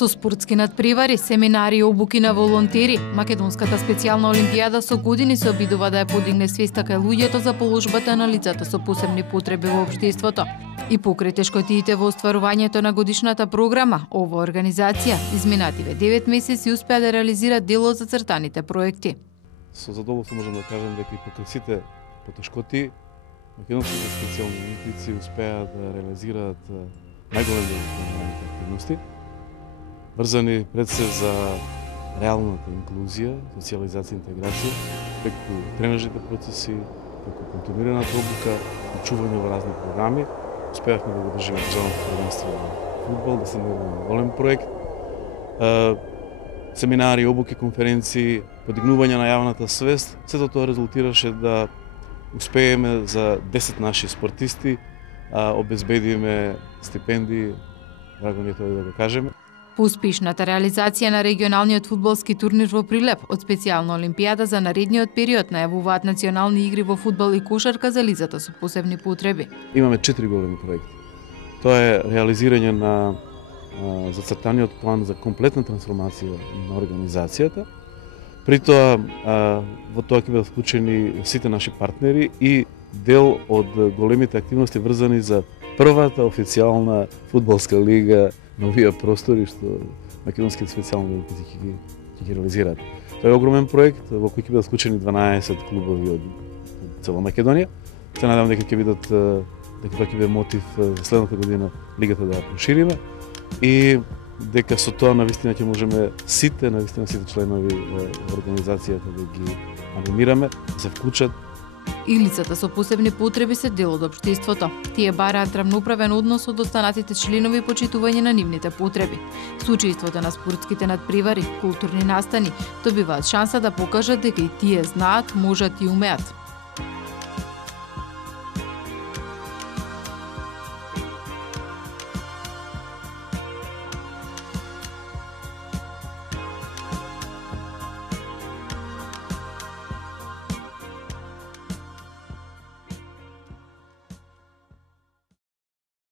Со спортски надпревари, семинари и обуки на волонтери, Македонската специјална олимпијада со години се обидува да ја подигне свеста кај луѓето за положбата на лицата со посебни потреби во општеството. И покрај тешкотиите во остварувањето на годишната програма, оваа организација изминативе 9 месеци успеа да реализира дел од зацртаните проекти. Со задоволство можам да кажам дека и покрај сите потешкоти, македонските специјални олимпици успеа да реализираат најголем дел од активности, врзани пред се за реалната инклузија, социјализација и интеграција, преку тренажните процеси, преку континуираната обука, учување во разни програми. Успеавме да го држиме државното првенство во фудбал, да се наредува голем проект. Семинари, обуки, конференции, подигнување на јавната свест, сето тоа резултираше да успееме за 10 наши спортисти, обезбедиме стипендии, драго ми е тоа да го кажеме. По успешната реализација на регионалниот фудбалски турнир во Прилеп од специјална олимпијада за наредниот период најавуваат национални игри во фудбал и кошарка за лицата со посебни потреби. Имаме 4 големи проекти. Тоа е реализирање на зацртаниот план за комплетна трансформација на организацијата. При тоа во тоа ќе бидат вклучени сите наши партнери и дел од големите активности врзани за првата официјална фудбалска лига на овие простори што македонските специјални олимпици ќе ги реализираат. Тоа е огромен проект во кој ќе бидат вклучени 12 клубови од цела Македонија. Се надевам дека ќе бидат дека тоа ќе биде мотив за следната година лигата да ја прошириме и дека со тоа навистина ќе можеме сите членови во организацијата да ги анимираме, да се вклучат. И лицата со посебни потреби се дел од општеството. Тие бараат рамноправен однос од останатите членови и почитување на нивните потреби. Соучеството на спортските надпревари, културни настани добиваат шанса да покажат дека и тие знаат, можат и умеат.